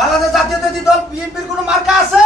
বাংলাদেশ জাতীয়তাবাদী দল বিএনপির কোনো মার্কা আছে?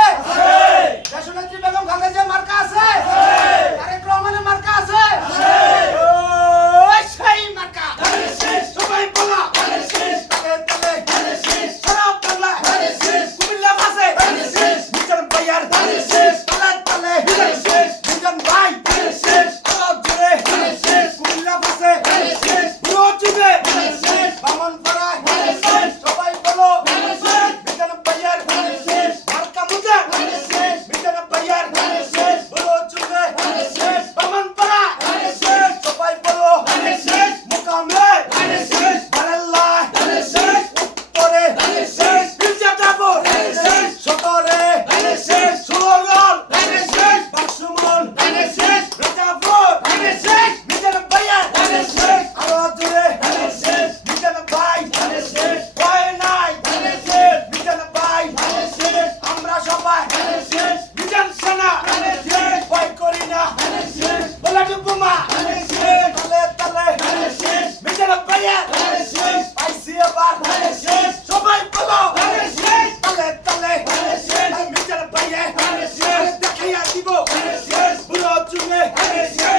அரசு